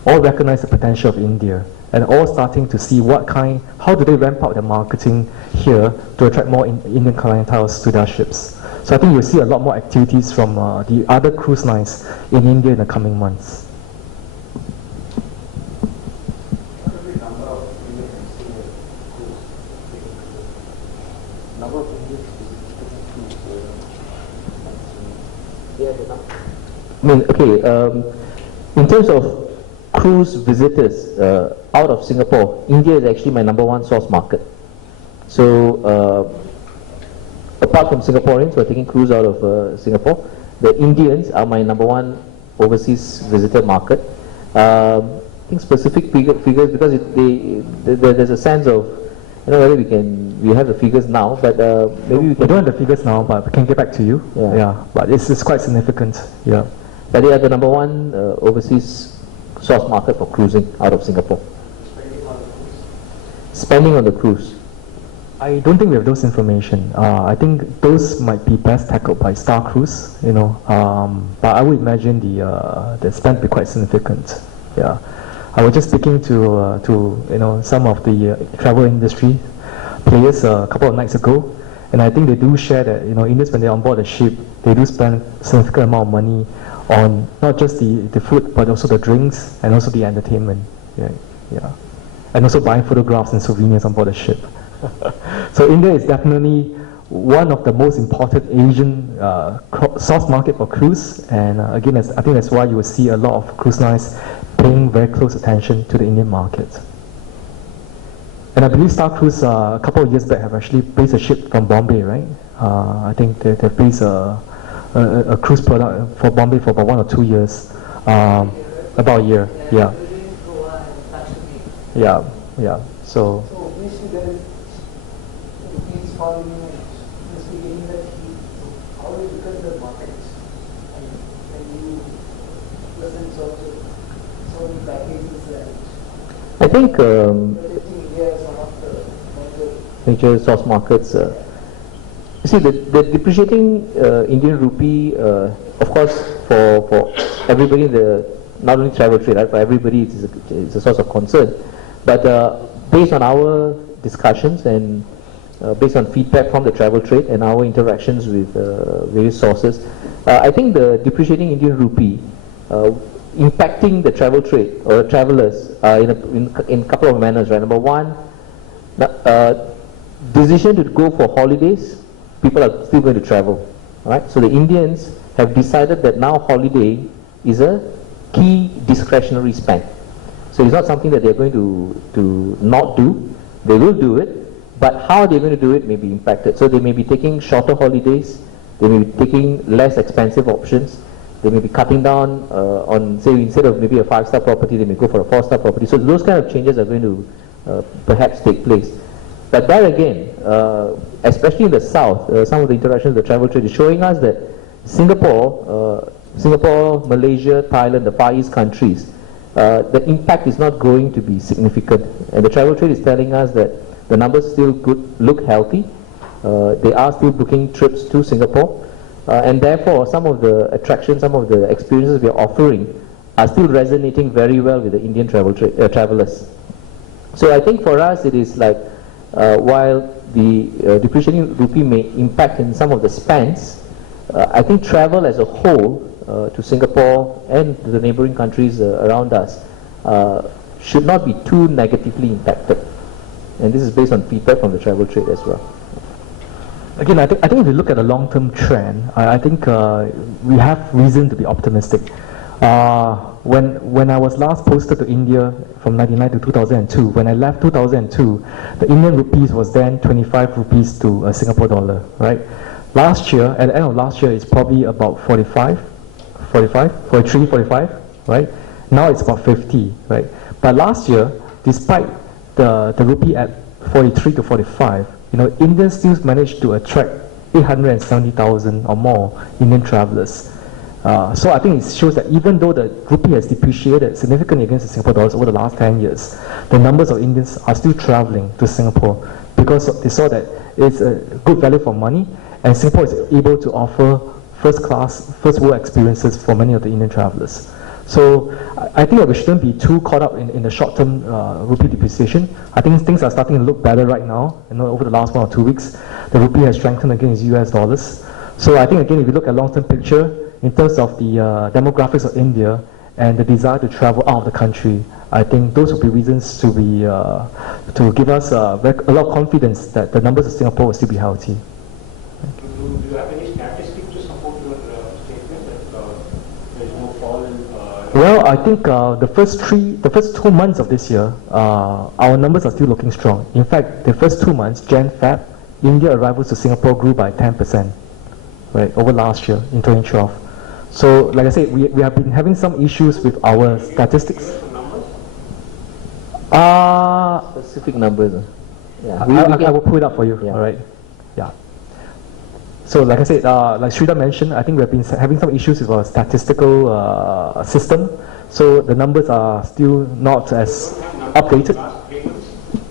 all recognize the potential of India, and all starting to see how do they ramp up their marketing here to attract more Indian clienteles to their ships. So I think you'll see a lot more activities from the other cruise lines in India in the coming months. In terms of cruise visitors out of Singapore, India is actually my #1 source market. So apart from Singaporeans who are taking cruise out of Singapore, the Indians are my #1 overseas visitor market. I think specific figures, because there's a sense of, whether we have the figures now, but maybe we don't have the figures now, but we can get back to you. Yeah. But it's quite significant. Yeah. But they are the number one overseas source market for cruising out of Singapore. Spending on the cruise. I don't think we have those information. I think those might be best tackled by Star Cruise, you know. But I would imagine the spend be quite significant. Yeah, I was just speaking to you know, some of the travel industry players a couple of nights ago, and I think they do share that, you know, Indians, when they're on board the ship, they do spend significant amount of money on not just the food, but also the drinks and also the entertainment. Yeah, yeah, and also buying photographs and souvenirs on board the ship. So India is definitely one of the most important Asian source market for cruise, and again, I think that's why you will see a lot of cruise lines paying very close attention to the Indian market. And I believe Star Cruise a couple of years back have actually placed a ship from Bombay, right? I think they've placed a cruise product for Bombay for about 1 or 2 years, about a year, yeah. Yeah, yeah. So obviously there is rupees falling in this beginning that heat. So how do you look at the markets? And when you present so many packages and I think India is one of the major source markets. You see, the depreciating Indian rupee, of course, for everybody, not only travel trade, right, for everybody it's a source of concern. But based on our discussions and based on feedback from the travel trade and our interactions with various sources, I think the depreciating Indian rupee impacting the travel trade or the travelers in a couple of manners, right? Number one, decision to go for holidays, people are still going to travel, right? So the Indians have decided that now holiday is a key discretionary spend. So it's not something that they're going to not do. They will do it, but how they're going to do it may be impacted. So they may be taking shorter holidays, they may be taking less expensive options, they may be cutting down on, say, instead of maybe a 5-star property, they may go for a 4-star property. So those kind of changes are going to perhaps take place. But there again, especially in the south, some of the interactions with the travel trade is showing us that Singapore, Malaysia, Thailand, the Far East countries, the impact is not going to be significant. And the travel trade is telling us that the numbers still look healthy. They are still booking trips to Singapore. And therefore, some of the attractions, some of the experiences we are offering are still resonating very well with the Indian travelers. So I think for us it is like, while the depreciating rupee may impact in some of the spends, I think travel as a whole to Singapore and to the neighboring countries around us should not be too negatively impacted. And this is based on feedback from the travel trade as well. again, I think if you look at the long-term trend, I think we have reason to be optimistic. When I was last posted to India from 1999 to 2002, when I left 2002, the Indian rupees was then 25 rupees to a Singapore dollar, right? Last year, at the end of last year, it's probably about 43, 45, right? Now it's about 50, right? But last year, despite the rupee at 43 to 45, you know, India still managed to attract 870,000 or more Indian travelers. So I think it shows that even though the rupee has depreciated significantly against the Singapore dollars over the last 10 years, the numbers of Indians are still traveling to Singapore because they saw that it's a good value for money, and Singapore is able to offer first-class, first-world experiences for many of the Indian travelers. So I think that we shouldn't be too caught up in the short-term rupee depreciation. I think things are starting to look better right now. You know, over the last 1 or 2 weeks, the rupee has strengthened against US dollars. So I think, again, if you look at long-term picture, in terms of the demographics of India and the desire to travel out of the country, I think those would be reasons to give us a lot of confidence that the numbers of Singapore will still be healthy. Do you have any statistics to support your statement that there is no fall in? Well, I think the first 2 months of this year, our numbers are still looking strong. In fact, the first 2 months, Jan, Feb, India arrivals to Singapore grew by 10%, right, over last year in 2012. So, like I said, we have been having some issues with our statistics. Specific numbers. Yeah. I will pull it up for you. Yeah. All right. Yeah. So like I said, like Sridhar mentioned, I think we've been having some issues with our statistical system. So the numbers are still not as updated.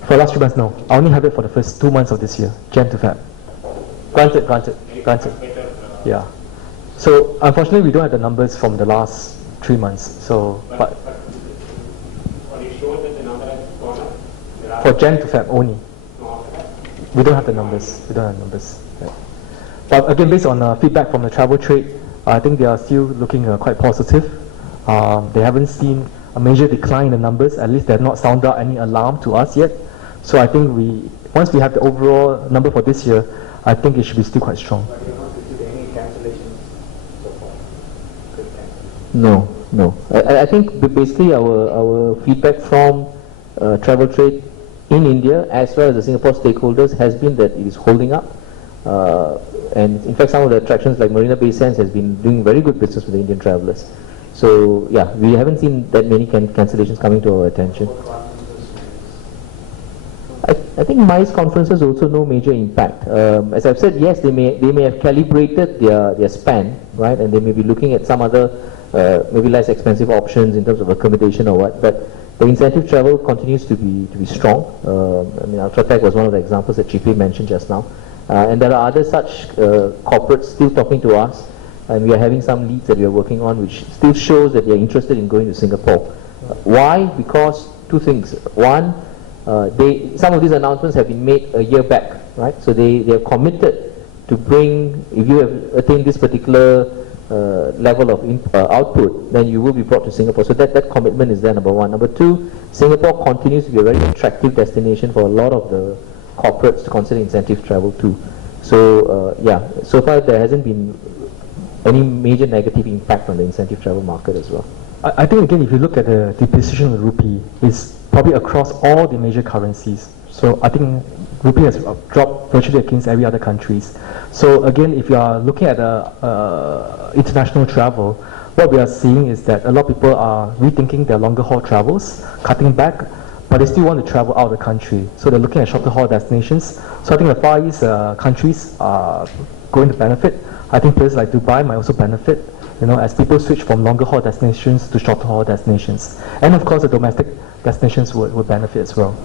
For last 3 months, no. I only have it for the first 2 months of this year, Jan to Feb. Granted. Yeah. So unfortunately, we don't have the numbers from the last 3 months. So, but Are you sure that the number has gone up? for Jan to Feb only. We don't have the numbers. Yeah. But again, based on feedback from the travel trade, I think they are still looking quite positive. They haven't seen a major decline in the numbers. At least they have not sounded out any alarm to us yet. So I think once we have the overall number for this year, I think it should be still quite strong. But you have not received any cancellations so far? No. I think basically our feedback from travel trade in India as well as the Singapore stakeholders has been that it is holding up. And in fact, some of the attractions like Marina Bay Sands has been doing very good business with the Indian travelers. So yeah, we haven't seen that many cancellations coming to our attention. I think MICE conferences also no major impact. As I've said, yes, they may have calibrated their spend, right, and they may be looking at some other maybe less expensive options in terms of accommodation or what. But the incentive travel continues to be strong. I mean, UltraTech was one of the examples that GP mentioned just now, and there are other such corporates still talking to us, and we are having some leads that we are working on, which still shows that they are interested in going to Singapore. Why? Because two things. One, some of these announcements have been made a year back, right? So they have committed to bring, if you have attained this particular level of output, then you will be brought to Singapore. So that commitment is there, number one. Number two, Singapore continues to be a very attractive destination for a lot of the corporates to consider incentive travel too. So yeah, so far there hasn't been any major negative impact on the incentive travel market as well. I think again, if you look at the depreciation of the rupee, it's probably across all the major currencies. So I think rupee has dropped virtually against every other countries. So again, if you are looking at international travel, what we are seeing is that a lot of people are rethinking their longer haul travels, cutting back, but they still want to travel out of the country. So they're looking at shorter haul destinations. So I think the Far East countries are going to benefit. I think places like Dubai might also benefit, as people switch from longer haul destinations to shorter haul destinations. And of course, the domestic destinations would benefit as well.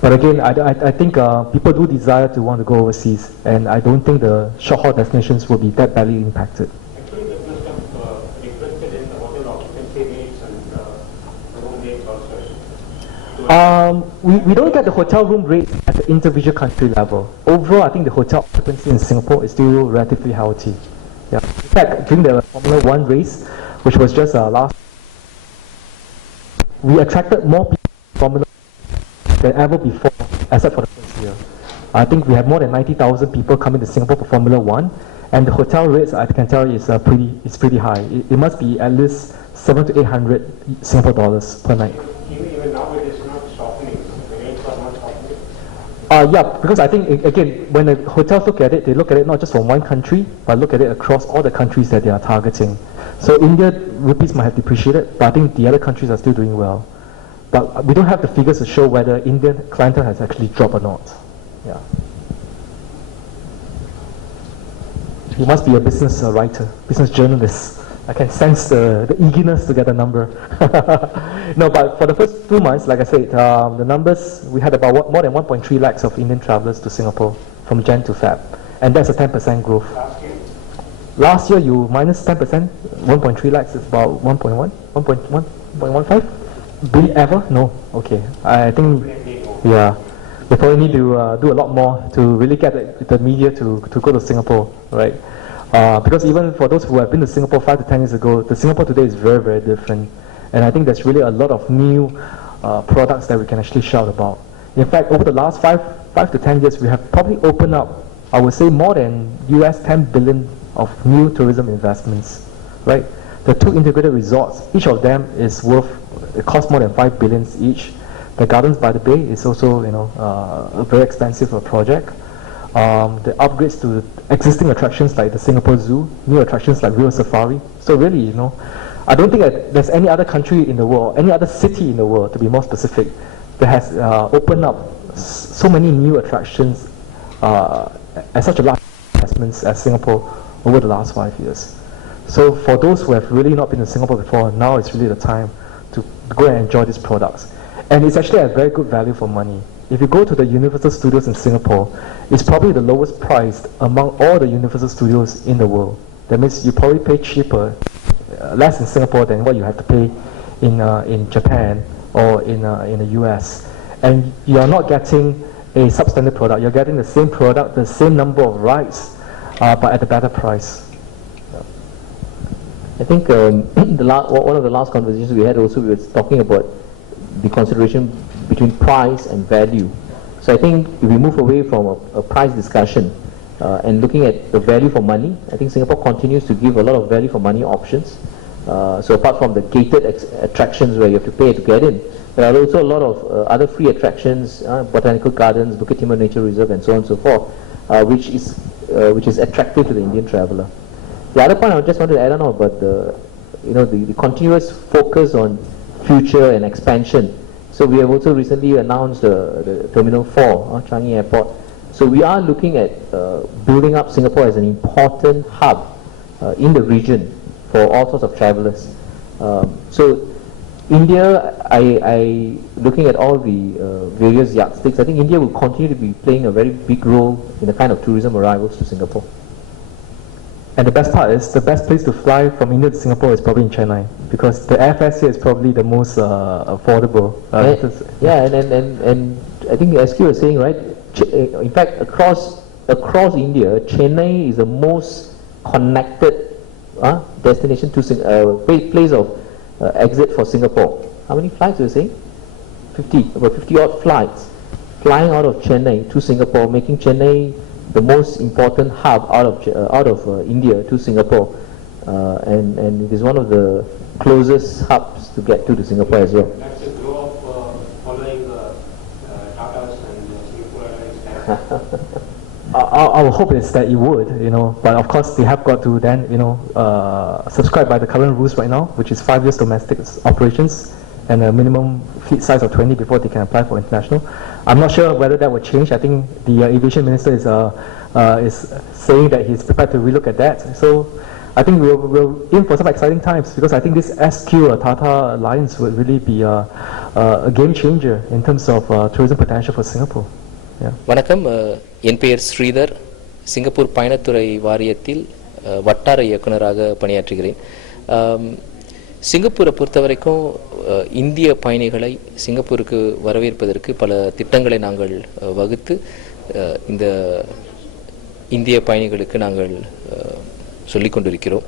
But again, I think people do desire to want to go overseas, and I don't think the short haul destinations will be that badly impacted. Actually, that must have reflected in the hotel occupancy rates and room rates also. We don't get the hotel room rates at the individual country level. Overall, I think the hotel occupancy in Singapore is still relatively healthy. Yeah. In fact, during the Formula 1 race, which was just last, we attracted more people to Formula 1 than ever before, except for the first year. I think we have more than 90,000 people coming to Singapore for Formula 1, and the hotel rates, I can tell you, is pretty high. It must be at least 700 to 800 Singapore dollars per night. Even now it is not softening, the rates are not softening. Yeah, because I think, again, when the hotels look at it, they look at it not just from one country, but look at it across all the countries that they are targeting. So India, rupees might have depreciated, but I think the other countries are still doing well. But we don't have the figures to show whether Indian clientele has actually dropped or not. Yeah. You must be a business writer, business journalist. I can sense the eagerness to get a number. No, but for the first 2 months, like I said, the numbers, we had about more than 1.3 lakhs of Indian travelers to Singapore from Jan to Feb. And that's a 10% growth. Last year, you minus 10%, 1.3 lakhs is about 1.15 billion ever? No. Okay. I think, yeah. We probably need to do a lot more to really get the media to go to Singapore, right? Because even for those who have been to Singapore 5 to 10 years ago, the Singapore today is very, very different. And I think there's really a lot of new products that we can actually shout about. In fact, over the last 5 to 10 years, we have probably opened up, I would say, more than US 10 billion of new tourism investments, right? The 2 integrated resorts, each of them is worth, it costs more than 5 billion each. The Gardens by the Bay is also, a very expensive project. The upgrades to existing attractions like the Singapore Zoo, new attractions like River Safari. So really, I don't think that there's any other country in the world, any other city in the world, to be more specific, that has opened up so many new attractions at such a large investments as Singapore over the last 5 years. So for those who have really not been to Singapore before, now is really the time to go and enjoy these products. And it's actually a very good value for money. If you go to the Universal Studios in Singapore, it's probably the lowest priced among all the Universal Studios in the world. That means you probably pay cheaper, less in Singapore than what you have to pay in Japan or in the US. And you are not getting a substandard product. You're getting the same product, the same number of rides, but at a better price. I think one of the last conversations we had also, we were talking about the consideration between price and value. So I think if we move away from a price discussion and looking at the value for money, I think Singapore continues to give a lot of value for money options. So apart from the gated attractions where you have to pay to get in, there are also a lot of other free attractions, botanical gardens, Bukit Timah Nature Reserve, and so on and so forth, which is attractive to the Indian traveller. The other point I just wanted to add on about the continuous focus on future and expansion. So we have also recently announced the Terminal 4, Changi Airport. So we are looking at building up Singapore as an important hub in the region for all sorts of travellers. So India, looking at all the various yardsticks, I think India will continue to be playing a very big role in the kind of tourism arrivals to Singapore. And the best part is, the best place to fly from India to Singapore is probably in Chennai, because the airfare here is probably the most affordable. And I think as you were saying, right, in fact, across India, Chennai is the most connected destination to place of exit for Singapore. How many flights were you saying? 50, about 50 odd flights flying out of Chennai to Singapore, making Chennai the most important hub out of India to Singapore, and it is one of the closest hubs to get to Singapore as well. That's a grow of following the Tatas and Singapore Airlines. Our hope is that it would, but of course they have got to then, subscribe by the current rules right now, which is 5 years domestic operations and a minimum fleet size of 20 before they can apply for international. I'm not sure whether that will change. I think the aviation minister is saying that he's prepared to relook at that. So I think we're in for some exciting times, because I think this SQ or Tata alliance would really be a game changer in terms of tourism potential for Singapore. Yeah. வணக்கம், என் பெயர் Sridhar. Singapore பயணத்துறை வாரியத்தில் வட்டார இயக்குனராக பணியாற்றுகிறேன். சிங்கப்பூரை பொறுத்த வரைக்கும் இந்திய பயணிகளை சிங்கப்பூருக்கு வரவேற்பதற்கு பல திட்டங்களை நாங்கள் வகுத்து இந்த இந்திய பயணிகளுக்கு நாங்கள் சொல்லிக் கொண்டிருக்கிறோம்.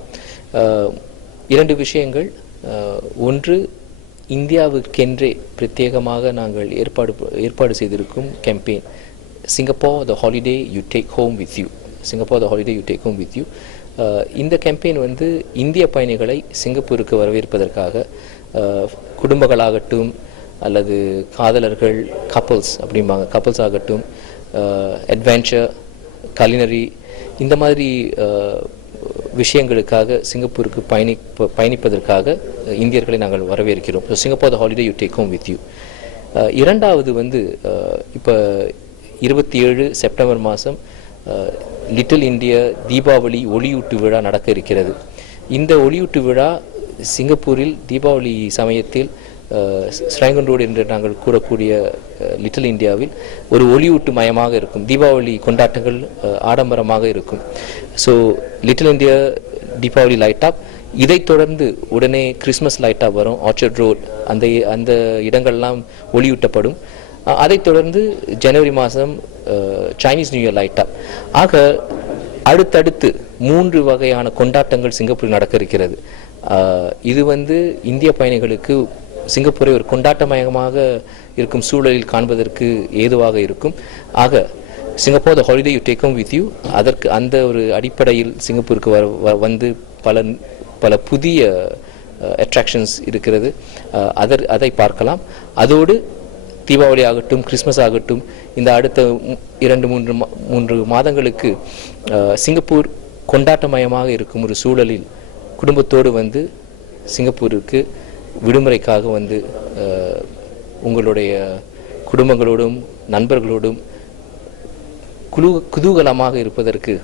இரண்டு விஷயங்கள். ஒன்று, இந்தியாவுக்கென்றே பிரத்யேகமாக நாங்கள் ஏற்பாடு செய்திருக்கும் campaign Singapore the holiday you take home with you. Singapore the holiday you take home with you. இந்த கேம்பெயின் வந்து இந்திய பயணிகளை சிங்கப்பூருக்கு வரவேற்பதற்காக குடும்பங்களாகட்டும் அல்லது காதலர்கள் கப்பல்ஸ் அப்படிம்பாங்க, கப்பல்ஸ் ஆகட்டும், அட்வென்ச்சர், கலினரி, இந்த மாதிரி விஷயங்களுக்காக சிங்கப்பூருக்கு பயணிப்பதற்காக இந்தியர்களை நாங்கள் வரவேற்கிறோம். So Singapore the holiday you take home with you. இரண்டாவது வந்து இப்போ 27 செப்டம்பர் மாதம் லிட்டில் இந்தியா தீபாவளி ஒளியூட்டு விழா நடக்க இருக்கிறது. இந்த ஒளியூட்டு விழா சிங்கப்பூரில் தீபாவளி சமயத்தில் ஸ்ராங்கன் ரோடு என்று நாங்கள் கூறக்கூடிய லிட்டில் இந்தியாவில் ஒரு ஒளியூட்டு மயமாக இருக்கும். தீபாவளி கொண்டாட்டங்கள் ஆடம்பரமாக இருக்கும். ஸோ லிட்டில் இந்தியா தீபாவளி லைட்டாப், இதைத் தொடர்ந்து உடனே கிறிஸ்மஸ் லைட்டாப் வரும். ஆர்ச்சர்ட் ரோட், அந்த இடங்கள்லாம் ஒளியூட்டப்படும். அதைத் தொடர்ந்து ஜனவரி மாதம் சைனீஸ் நியூ இயர் லைட்டாப். ஆக அடுத்தடுத்து 3 வகையான கொண்டாட்டங்கள் சிங்கப்பூரில் நடக்க இருக்கிறது. இது வந்து இந்திய பயணிகளுக்கு சிங்கப்பூரை ஒரு கொண்டாட்டமயமாக இருக்கும் சூழலில் காண்பதற்கு ஏதுவாக இருக்கும். ஆக Singapore the holiday you take home with you, அதற்கு அந்த ஒரு அடிப்படையில் சிங்கப்பூருக்கு வந்து பல புதிய அட்ராக்ஷன்ஸ் இருக்கிறது. அதை பார்க்கலாம். அதோடு தீபாவளி ஆகட்டும், கிறிஸ்மஸ் ஆகட்டும், இந்த அடுத்த 2-3 மாதங்களுக்கு சிங்கப்பூர் கொண்டாட்டமயமாக இருக்கும் ஒரு சூழலில் குடும்பத்தோடு வந்து சிங்கப்பூருக்கு விடுமுறைக்காக வந்து உங்களுடைய குடும்பங்களோடும் நண்பர்களோடும் குதூகலமாக இருப்பதற்கு